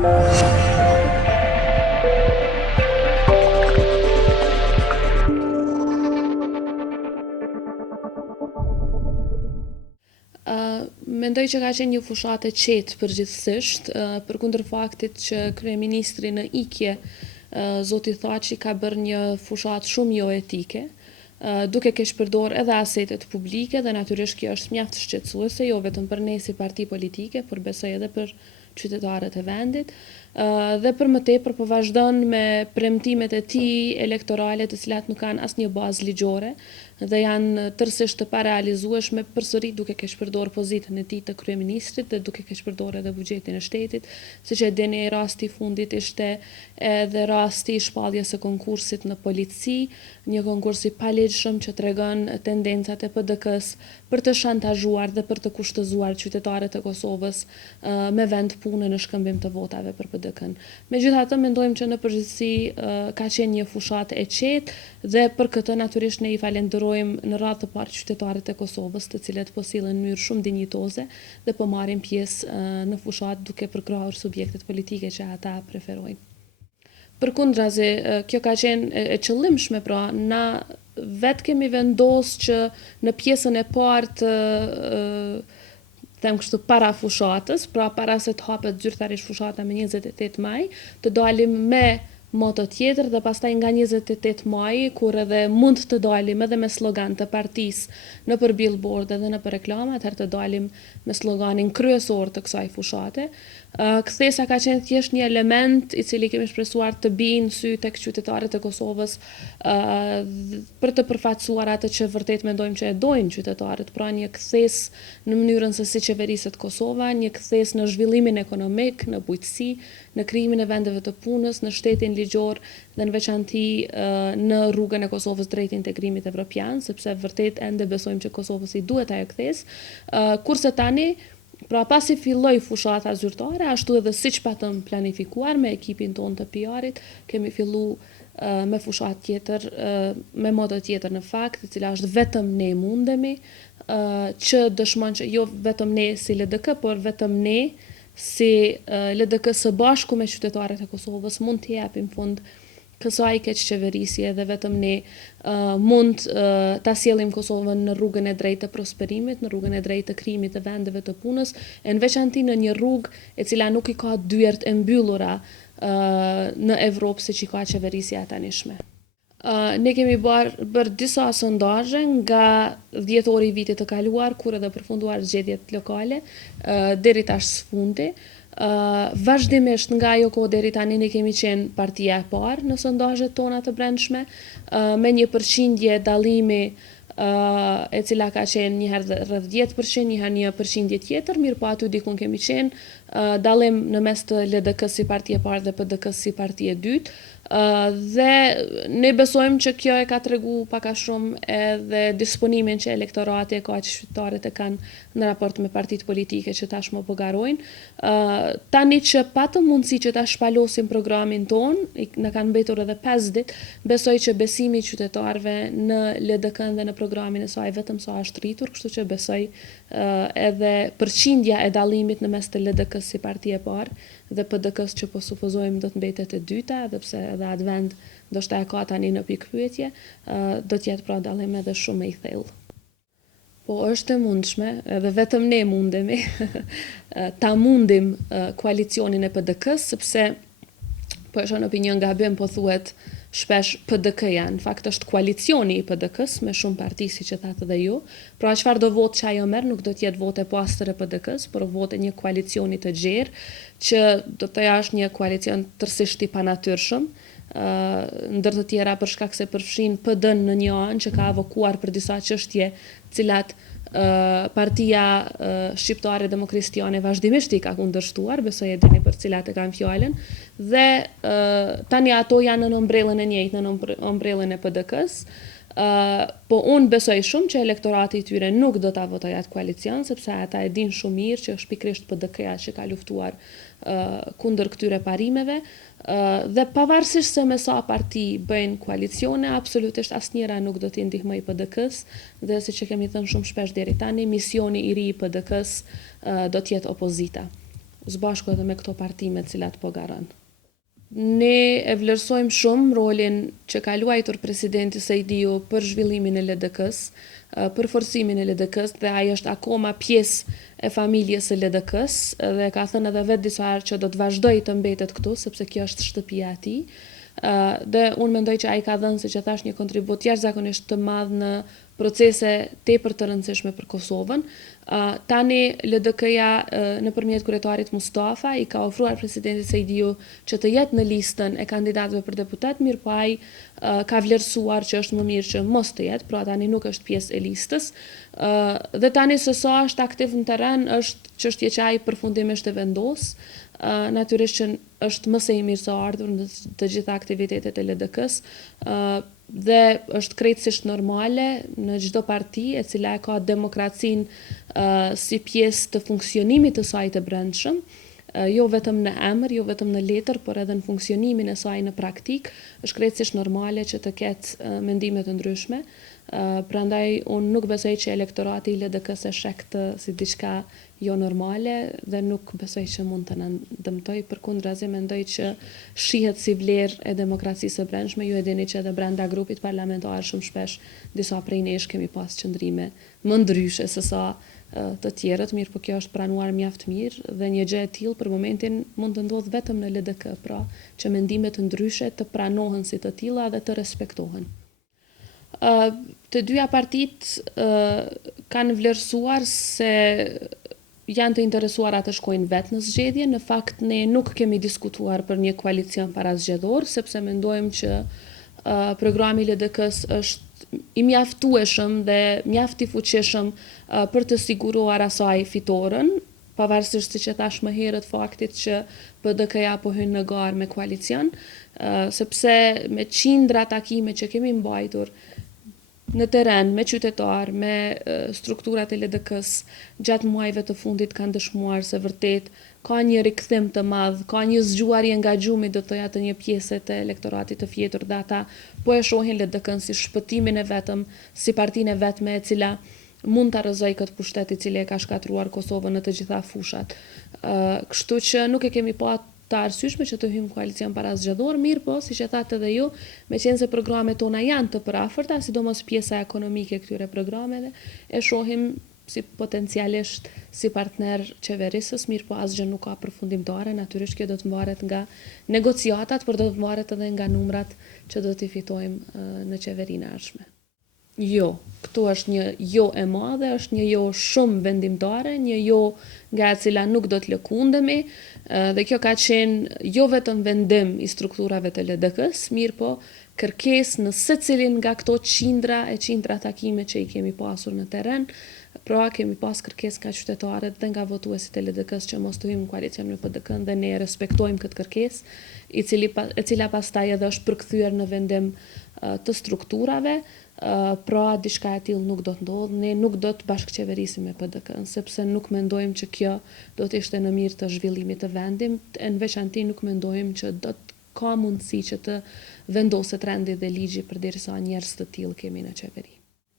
Mendoj që ka qenë një fushat e qetë përgjithsisht, përkundër faktit që kryeministri në ikje zoti Thaçi ka bërë një fushat shumë jo etike, duke keq përdor edhe asetet publike dhe natyrisht kjo është mjaft shqetësuese jo vetëm për ne si parti politike, por besoj edhe për qytetarët e vendit, dhe për më tepër po vazhdon me premtimet e tij elektorale të cilat nuk kanë asnjë bazë ligjore dhe janë tërësisht të parealizueshme përsëri duke keq përdor pozitën e tij të kryeministrit dhe duke keq përdor edhe buxhetin e shtetit, siç e dini rasti i fundit ishte edhe rasti i shpalljes së konkursit në polici, një konkurs i paligjshëm që tregon tendencat e PDK-s për të shantazhuar dhe për të kushtëzuar qytetarët e Kosovës me vend pune në shkëmbim të votave për PDK-n. Megjithatë, mendojmë që në përgjithësi ka qenë një fushat e qetë dhe për këtë natyrisht ne i falenderojmë në radhë të parë qytetarët e Kosovës, të cilët po sillen në mënyrë shumë dinjitoze dhe po marrin pjesë në fushat duke përkrahur subjektet politike që ata preferojnë. Përkundrazi, kjo ka qenë e qëllimshme, pra na vetë kemi vendosur që në pjesën e parë të them kështu para fushatës, pra para se të hapet zyrtarisht fushata me 28 maj, të dalim me moto tjetër dhe pastaj nga 28 maj, kur edhe mund të dalim edhe me slogan të partisë në për billboard dhe në për reklama, atëherë të dalim me sloganin kryesor të kësaj fushate. Kthesa ka qenë thjesht një element i cili kemi shpresuar të bijë sy tek qytetarët e Kosovës për të përfaqësuar atë që vërtet mendojmë që e dojnë qytetarët, pra një kthes në mënyrën se si qeveriset Kosova, një kthes në zhvillimin ekonomik, në bujqësi, në krijimin e vendeve të punës, në shtetin ligjor dhe në veçanti në rrugën e Kosovës drejt integrimit evropian, sepse vërtet ende besojmë që Kosovës i duhet ajo kthes, kurse tani pra pasi filloi fushata zyrtare, ashtu edhe siç patëm planifikuar me ekipin ton të PR-it, kemi filluar me fushat tjetër, me moto tjetër në fakt, e cila është vetëm ne mundemi, që dëshmon që jo vetëm ne si LDK, por vetëm ne si LDK së bashku me qytetarët e Kosovës mund të japim fund kësaj keqçeverisje dhe vetëm ne mund ta sjellim Kosovën në rrugën e drejtë të prosperimit, në rrugën e drejtë të krijimit të vendeve të punës, e në veçanti në një rrugë e cila nuk i ka dyert e mbyllura në Evropë siç i ka qeverisja e tanishme. Ne kemi bërë disa sondazhe nga dhjetori i vitit të kaluar, kur edhe përfunduar zgjedhjet lokale, deri tash sfundi. Vazhdimisht nga ajo kohë deri tani ne kemi qenë partia e parë në sondazhet tona të brendshme, me një përqindje dallimi e cila ka qenë njëherë rreth 10%, njëherë një përqindje tjetër, mirë po aty dikun kemi qenë dallim në mes të LDK-s si parti e parë dhe PDK-s si parti e dytë, dhe ne besojmë që kjo e ka tregu pak a shumë edhe disponimin që elektorati e ka, që qytetarët e kanë në raport me partitë politike që tashmë po garojnë. Tani që patëm mundësi që ta shpalosim programin ton, na kanë mbetur edhe 5 ditë, besoj që besimi i qytetarëve në LDK-n dhe në programin e saj vetëm sa është rritur, kështu që besoj edhe përqindja e dallimit në mes të LDK-s si parti e parë dhe PDK-s që po supozojmë do të mbetet e dyta, edhe pse edhe atë vend ndoshta e ka tani në pikpyetje, do të jetë pra dallim edhe shumë i thellë. Po është e mundshme, edhe vetëm ne mundemi ta mundim koalicionin e PDK-s, sepse po është në opinion gabim po thuhet shpesh PDK-ja, në fakt është koalicioni i PDK-s me shumë parti siç e thatë edhe ju. Pra çfarë do votë që ajo merr nuk do të jetë votë e pastër e PDK-s, por votë e një koalicioni të gjerë, që do të është një koalicion tërësisht i panatyrshëm, ndër të tjera për shkak se përfshin PD-n në një anë që ka avokuar për disa çështje, cilat partia shqiptare demokristiane vazhdimisht i ka kundërshtuar, besoj e dini për cilat e kanë fjalën, dhe tani ato janë në ombrellën e njëjtë, në ombrellën e PDK-s. Po unë besoj shumë që elektorati i tyre nuk do ta votojë atë koalicion, sepse ata e dinë shumë mirë që është pikërisht PDK-ja që ka luftuar kundër këtyre parimeve, dhe pavarësisht se me sa parti bëjnë koalicione, absolutisht asnjëra nuk do t'i ndihmojë PDK-s, dhe siç e kemi thënë shumë shpesh deri tani, misioni i ri i PDK-s do të jetë opozita. së bashku edhe me këto partime cilat po garën. Ne e vlerësojmë shumë rolin që ka luajtur presidenti Sejdiu për zhvillimin e LDK-s, për forcimin e LDK-s dhe ai është akoma pjesë e familjes së LDK-s dhe ka thënë edhe vetë disa herë që do të vazhdojë të mbetet këtu sepse kjo është shtëpia e tij. Dhe unë mendoj që ai ka dhënë, siç e thash, një kontribut jashtëzakonisht të madh në procese tepër të rëndësishme për Kosovën. Tani LDK-ja nëpërmjet kryetarit Mustafa i ka ofruar presidentit Sejdiu që të jetë në listën e kandidatëve për deputet, mirë po ai ka vlerësuar që është më mirë që mos të jetë, pra tani nuk është pjesë e listës. Dhe tani se sa është aktiv në terren është çështje që ai përfundimisht e vendos. Natyrisht që është më së i mirë së ardhur në të gjitha aktivitetet e LDK-s, dhe është krejtësisht normale në çdo parti e cila e ka demokracinë si pjesë të funksionimit të saj të brendshëm, jo vetëm në emër, jo vetëm në letër, por edhe në funksionimin e saj në praktik, është krejtësisht normale që të ketë mendime të ndryshme. Prandaj unë nuk besoj që elektorati i LDK-s e sheh këtë si diçka jo normale dhe nuk besoj që mund të na dëmtoj, përkundrazi mendoj që shihet si vlerë e demokracisë së brendshme. Ju e dini që edhe brenda grupit parlamentar shumë shpesh disa prej nesh kemi pas qëndrime më ndryshe se sa të tjerët, mirë po kjo është pranuar mjaft mirë dhe një gjë e tillë për momentin mund të ndodhë vetëm në LDK, pra që mendimet të ndryshe të pranohen si të tilla dhe të respektohen. Të dyja partitë kanë vlerësuar se janë të interesuara të shkojnë vetë në zgjedhje. Në fakt ne nuk kemi diskutuar për një koalicion parazgjedhor, sepse mendojmë që programi i LDK-s është i mjaftueshëm dhe mjaft i fuqishëm për të siguruar asaj fitoren, pavarësisht siç e thash më herët faktit që PDK-ja po hyn në garë me koalicion, sepse me qindra takime që kemi mbajtur në terren me qytetar, me strukturat e LDK-s gjatë muajve të fundit kanë dëshmuar se vërtet ka një rikthim të madh, ka një zgjuarje nga gjumi, do të thoya, të një pjese të elektoratit të fjetur dhe ata po e shohin LDK-n si shpëtimin e vetëm, si partinë e vetme e cila mund ta rrëzoj këtë pushtet i cili e ka shkatruar Kosovën në të gjitha fushat. Kështu që nuk e kemi pa të arsyeshme që të hyjmë koalicion parazgjedhor, mirë po, siç e thatë edhe ju, meqense se programet tona janë të përafërta, sidomos pjesa ekonomike e këtyre programeve, e shohim si potencialisht si partner qeverisës, mirë po asgjë nuk ka përfundimtare, natyrisht kjo do të mbaret nga negociatat, por do të mbaret edhe nga numrat që do t'i fitojmë në qeverinë e ardhshme. Jo, këtu është një jo e madhe, është një jo shumë vendimtare, një jo nga e cila nuk do të lëkundemi, dhe kjo ka qenë jo vetëm vendim i strukturave të LDK-s, mirë po kërkesë në secilin nga këto qindra takime që i kemi pasur në terren, pra kemi pas kërkesë nga qytetarët dhe nga votuesit e LDK-s që mos të hyjmë në koalicion me PDK-n dhe ne respektojmë këtë kërkesë, e cila pastaj edhe është përkthyer në vendim të strukturave. Pra diçka e tillë nuk do të ndodhë, ne nuk do të bashkëqeverisim me PDK-n, sepse nuk mendojmë që kjo do të ishte në mirë të zhvillimit të vendit, në veçanti nuk mendojmë që do të ka mundësi që të vendoset rendi dhe ligji përderisa njerëz të tillë kemi në qeveri.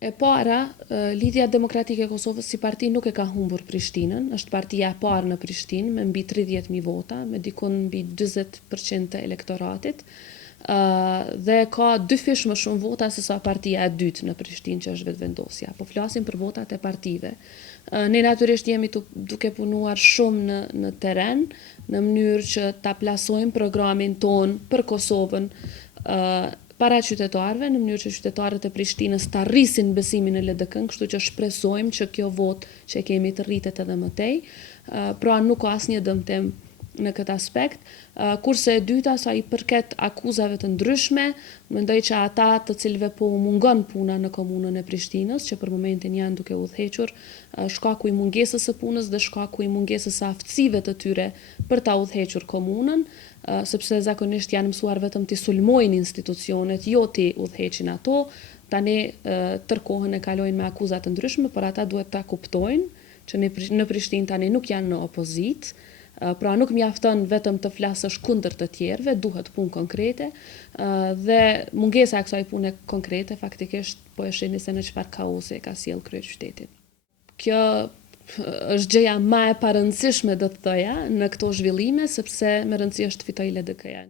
E para, Lidhja Demokratike e Kosovës si parti nuk e ka humbur Prishtinën, është partia e parë në Prishtinë me mbi 30.000 vota, me dikun mbi 40% të elektoratit. Dhe ka 2 fish më shumë vota se sa partia e dytë në Prishtinë që është vetëvendosja. Po flasim për votat e partive. Ne natyrisht jemi duke punuar shumë në terren, në mënyrë që ta plasojmë programin ton për Kosovën para qytetarëve, në mënyrë që qytetarët e Prishtinës të rrisin besimin në LDK-n, kështu që shpresojmë që kjo votë që kemi të rritet edhe më tej. Pra nuk ka asnjë dëmtim në këtë aspekt. Kurse e dyta, sa i përket akuzave të ndryshme, mendoj që ata të cilëve po mungon puna në komunën e Prishtinës, që për momentin janë duke udhëhequr, shkaku i mungesës së punës dhe shkaku i mungesës së aftësive të tyre për ta udhëhequr komunën, sepse zakonisht janë mësuar vetëm të sulmojnë institucionet, jo të udhëheqin ato, tani tërkohën e kalojnë me akuzat të ndryshme, por ata duhet ta kuptojnë që në Prishtinë tani nuk janë në opozit, pra nuk mjafton vetëm të flasësh kundër të tjerëve, duhet punë konkrete, dhe mungesa e kësaj pune konkrete faktikisht po e shihni se në çfarë kaosi e ka sjellë kryeqytetin. Kjo është gjëja më e parëndësishme do të thoja në këto zhvillime sepse me rëndësi është fitoj LDK-ja.